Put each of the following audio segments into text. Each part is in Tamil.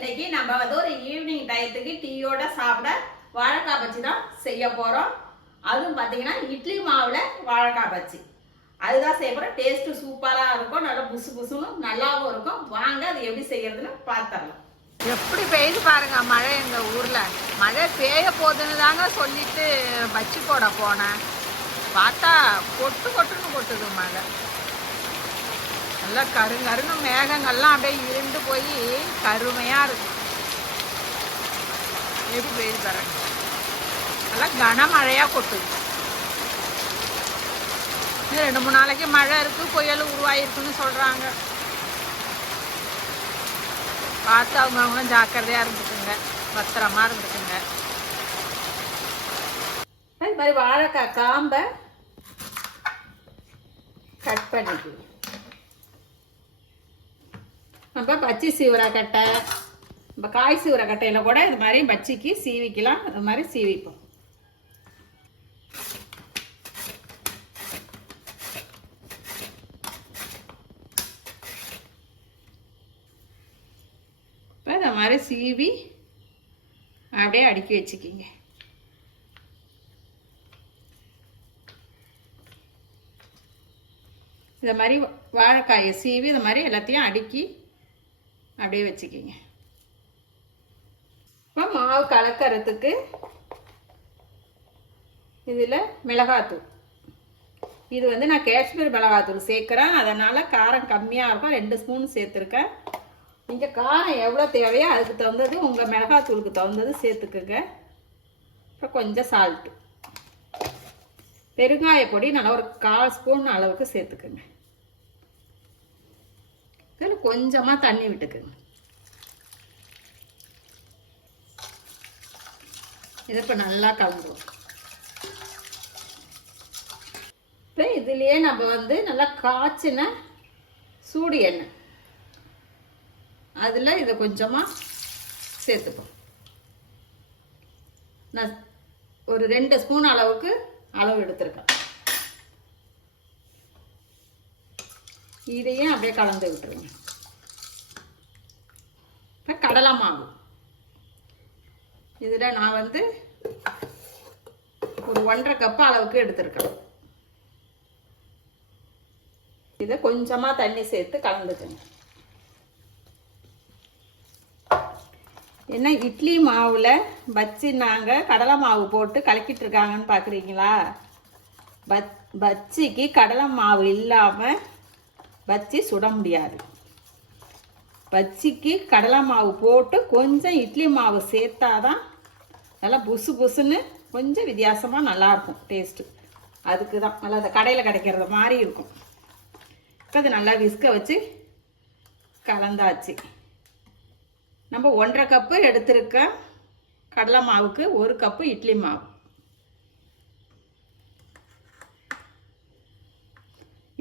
இன்னைக்கு நம்ம வந்து ஒரு ஈவினிங் டயத்துக்கு டீயோட சாப்பிட வாழைக்காய் பஜ்ஜி தான் செய்ய போகிறோம் அதுவும் பார்த்தீங்கன்னா இட்லி மாவில் வாழைக்காய் பஜ்ஜி. அதுதான் செய்ய போகிறோம் டேஸ்ட்டு சூப்பராக இருக்கும். நல்லா புசு புசுன்னு நல்லாவும் இருக்கும். வாங்க அது எப்படி செய்யறதுன்னு பார்த்துடலாம் எப்படி பெய்யுது பாருங்க மழை எங்க ஊர்ல. மழை பெய்ய போகுதுன்னு தாங்க சொல்லிட்டு பச்சி போட போனேன். பார்த்தா கொட்டு கொட்டுன்னு கொட்டுது மழை. நல்லா கருங்கருங்க மேகங்கள்லாம் அப்படியே இருண்டு போய் கருமையா இருக்கு எப்படி பெய்யுது பாருங்க. நல்லா கனமழையாக கொட்டுது. ரெண்டு மூணு நாளைக்கு மழை இருக்கு புயல் உருவாயிருக்குன்னு சொல்றாங்க. பார்த்து அவங்க அவங்க ஜாக்கிரதையா இருந்துக்குங்க. பத்திரமா இருந்துக்குங்க. இது மாதிரி வாழைக்காய் காம்பை கட் பண்ணிக்குவோம் நம்ம பச்சி சீவரா கட்டை நம்ம காய் சீவரக்கட்டையில் கூட இது மாதிரி பச்சிக்கு சீவிக்கலாம். இது மாதிரி சீவிப்போம். இப்போ இந்த மாதிரி சீவி அப்படியே அடுக்கி வச்சுக்கிங்க. இந்த மாதிரி வாழைக்காயை சீவி இந்த மாதிரி எல்லாத்தையும் அடுக்கி அப்படியே வச்சுக்கிங்க. இப்போ மாவு கலக்கிறதுக்கு இதில் மிளகாத்தூள். இது வந்து நான் காஷ்மீர் மிளகாத்தூள் சேர்க்குறேன். அதனால் காரம் கம்மியாக இருக்கும். ரெண்டு ஸ்பூன் சேர்த்துருக்கேன். நீங்கள் காரம் எவ்வளோ தேவையோ அதுக்கு தகுந்தது உங்கள் மிளகாத்தூளுக்கு தகுந்தது சேர்த்துக்குங்க. அப்புறம் கொஞ்சம் சால்ட்டு பெருங்காய பொடி நல்லா ஒரு கால் ஸ்பூன் அளவுக்கு சேர்த்துக்குங்க. இதில் கொஞ்சமாக தண்ணி விட்டுக்குங்க இதை இப்போ நல்லா கலந்துரும். இப்போ இதுலேயே நம்ம வந்து நல்லா காய்ச்சின சூடு எண்ணெய். அதில் இதை கொஞ்சமாக சேர்த்துப்போம். நான் ஒரு ரெண்டு ஸ்பூன் அளவுக்கு அளவு எடுத்திருக்கேன். இதையும் அப்படியே கலந்து விட்டுருங்க. இப்போ கடலை மாவு. இதில் நான் வந்து ஒரு ஒன்றரை கப்பு அளவுக்கு எடுத்திருக்கேன். இதை கொஞ்சமாக தண்ணி சேர்த்து கலந்துக்கோங்க. என்ன இட்லி மாவில் பச்சி நாங்கள் கடலை மாவு போட்டு கலக்கிட்டு இருக்காங்கன்னு பார்க்குறீங்களா பச் பச்சிக்கு கடலை மாவு இல்லாமல் பச்சி சுட முடியாது. பச்சிக்கு கடலை மாவு போட்டு கொஞ்சம் இட்லி மாவு சேர்த்தாதான் நல்லா புசு புசுன்னு கொஞ்சம் வித்தியாசமாக நல்லாயிருக்கும் டேஸ்ட்டு அதுக்கு தான் நல்லா அந்த கடையில் கிடைக்கிறத மாதிரி இருக்கும். இப்போ அது நல்லா விஸ்க வச்சு கலந்தாச்சு. நம்ம ஒன்றரை கப்பு எடுத்திருக்க கடலை மாவுக்கு ஒரு கப்பு இட்லி மாவு.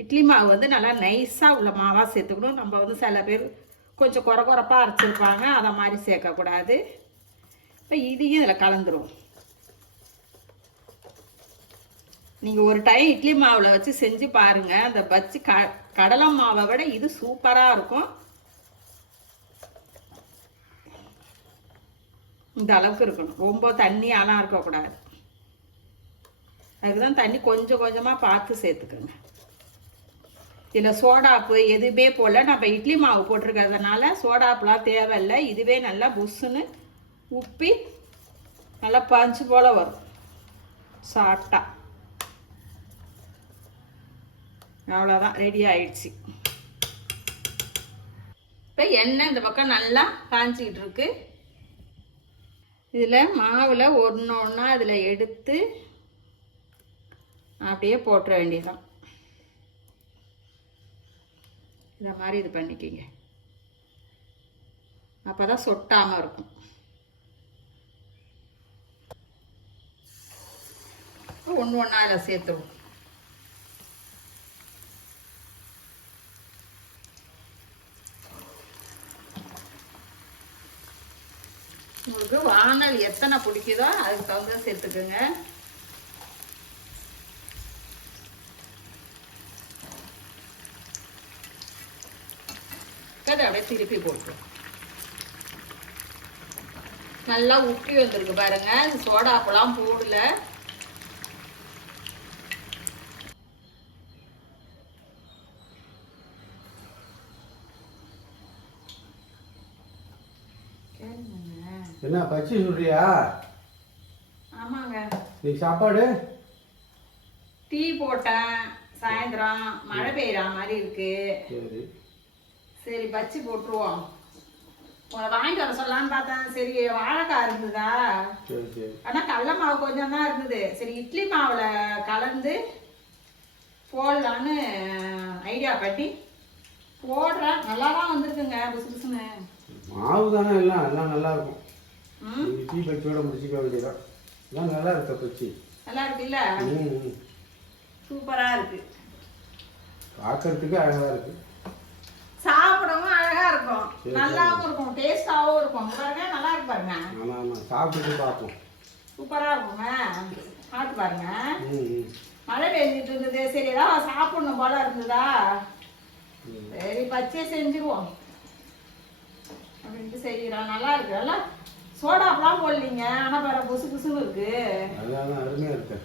இட்லி மாவு வந்து நல்லா நைஸாக உள்ள மாவாக சேர்த்துக்கணும். நம்ம வந்து சில பேர் கொஞ்சம் குறை குறைப்பாக அரைச்சிருப்பாங்க. அதை மாதிரி சேர்க்கக்கூடாது. இப்போ இதையும் இதில் கலந்துரும். நீங்கள் ஒரு டைம் இட்லி மாவில் வச்சு செஞ்சு பாருங்கள் அந்த பச்சி க கடலை மாவை விட இது சூப்பராக இருக்கும். இந்த அளவுக்கு இருக்கணும். ரொம்ப தண்ணியாலாம் இருக்கக்கூடாது. அதுக்கு தான் தண்ணி கொஞ்சம் கொஞ்சமாக பார்த்து சேர்த்துக்கோங்க. இதில் சோடாப்பு எதுவுமே போல் நம்ம இட்லி மாவு போட்டிருக்கிறதுனால சோடாப்புலாம் தேவையில்லை. இதுவே நல்லா புஷ்ஷுன்னு உப்பி நல்லா பஞ்சு போல் வரும். சாப்பிட்டா. அவ்வளோதான் ரெடி ஆயிடுச்சு. இப்போ எண்ணெய் இந்த பக்கம் நல்லா காஞ்சிக்கிட்டு இருக்கு. இதில் மாவில் ஒன்று ஒன்றா இதில் எடுத்து அப்படியே போட்டுற வேண்டியதான் இந்த மாதிரி இது பண்ணிக்கிங்க. அப்போ தான் சொட்டாமல் இருக்கும் ஒன்று ஒன்றா இதில் சேர்த்துருவோம் உங்களுக்கு வானல் எத்தனை பிடிக்குதோ அதுக்கு தகுந்த சேர்த்துக்குங்க. அப்படியே திருப்பி போட்டுரும் நல்லா உப்பி வந்திருக்கு பாருங்க. சோடாப்பெல்லாம் போடல. என்ன பச்சி சொல்றியா? ஆமாங்க. நீ சாப்பாடு? டீ போட்டேன். சாயந்தரம் மழை பெய்யற மாதிரி இருக்கு. சரி பச்சி போட்டுருவோம். உங்களை வாங்கிட்டு வர சொல்லலாம்னு பார்த்தேன். சரி வாழைக்காய் இருந்ததா? சரி சரி. ஆனால் கடல மாவு கொஞ்சம் தான் இருந்தது. சரி இட்லி மாவில் கலந்து போடலான்னு ஐடியா பண்ணி போடுறேன். நல்லா தான் வந்திருக்குங்க. புசு புசுன்னு. மாவு தானே எல்லாம்? எல்லாம் நல்லா இருக்கும். டீ பச்சியோட முடிச்சுக்க வேண்டியதான் எல்லாம் நல்லா இருக்க பச்சி நல்லா இருக்குல்ல. சூப்பராக இருக்கு. பார்க்கறதுக்கு அழகா இருக்கு. சாப்பிடவும் அழகா இருக்கும். நல்லாவும் இருக்கும். டேஸ்டாவும் இருக்கும். பாருங்க நல்லா இருக்கு பாருங்க. ஆமா ஆமா. சாப்பிட்டுட்டு பார்ப்போம். சூப்பரா இருக்குங்க. சாப்பிட்டு பாருங்க. மழை பெஞ்சிட்டு இருந்தது. சரி ஏதாவது சாப்பிடணும் போல இருந்ததா. சரி பச்சை செஞ்சுருவோம். அப்படின்ட்டு செய்கிறோம் நல்லா இருக்கு. நல்லா சோடாப்பெல்லாம் போடலீங்க. ஆனால் வேற புசு புசுன்னு இருக்கு. அருமையா இருக்கு.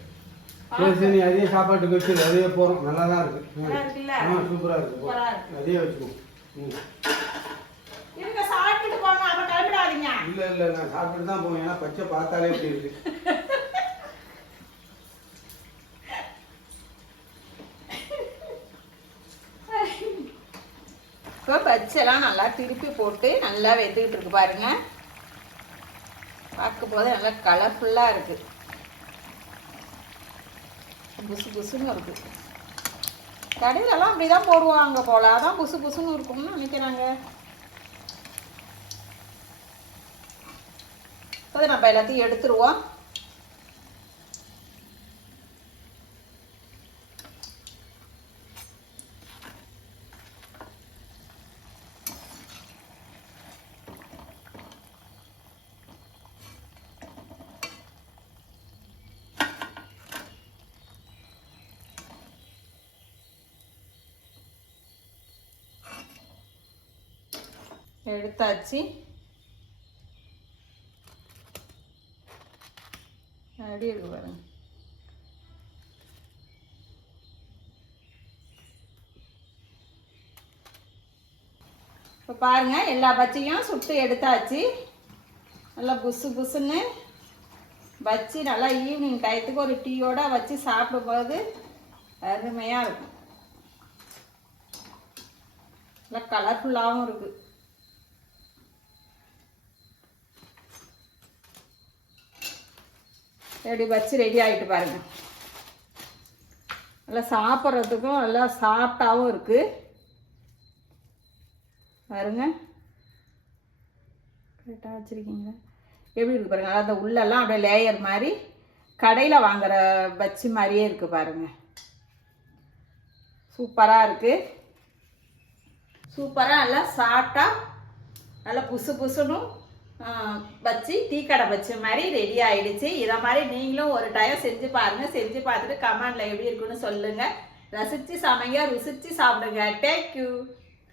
சரி அதே சாப்பாட்டுக்கு வச்சு அதே போறோம். நல்லா தான் இருக்கு. இருக்குல்ல சூப்பரா இருக்கு. அதே வச்சுக்கோ இருங்க சாப்பிட்டுட்டு போங்க அப்ப கிளம்பிடாதீங்க. இல்ல இல்ல நான் சாப்பிட்டு தான் போவேன். ஏன்னா பச்சை பார்த்தாலே இப்படி இருக்கு. இப்போ பச்சைலாம் நல்லா திருப்பி போட்டு நல்லா வெந்துக்கிட்டு இருக்கு பாருங்க. பார்க்கும் போது நல்லா கலர்ஃபுல்லாக இருக்கு. புசு புசுன்னு இருக்கு. கடையிலலாம் அப்படி தான் போடுவாங்க போல். அதான் புசு புசுன்னு இருக்கும்னு நினைக்கிறாங்க. இப்போ நம்ம எல்லாத்தையும் எடுத்துருவோம். எடுத்தாச்சு. அடி இருக்கு பாருங்க. இப்போ பாருங்க எல்லா பச்சையும் சுட்டு எடுத்தாச்சு. நல்லா புசு புசுன்னு வச்சு நல்லா ஈவினிங் டயத்துக்கு ஒரு டீயோட வச்சு சாப்பிடும்போது அருமையாக இருக்கும். நல்லா கலர்ஃபுல்லாகவும் இருக்குது எப்படி வச்சு ரெடி ஆகிட்டு பாருங்க. நல்லா சாப்பிட்றதுக்கும் நல்லா சாஃப்டாகவும் இருக்குது பாருங்க. கரெக்டாக வச்சுருக்கீங்களா? எப்படி இருக்கு பாருங்க. அந்த உள்ளெல்லாம் அப்படியே லேயர் மாதிரி கடையில் வாங்குற பச்சு மாதிரியே இருக்குது பாருங்கள் சூப்பராக இருக்குது சூப்பராக நல்லா சாஃப்டாக நல்லா புசு புசுனும் வச்சு டீ கடை வச்ச மாதிரி ரெடி ஆயிடுச்சு. இதை மாதிரி நீங்களும் ஒரு டைம் செஞ்சு பாருங்க. செஞ்சு பார்த்துட்டு கமெண்ட்ல எப்படி இருக்குன்னு சொல்லுங்க. ரசிச்சு சமைங்க ருசிச்சு சாப்பிடுங்க. தேங்க்யூ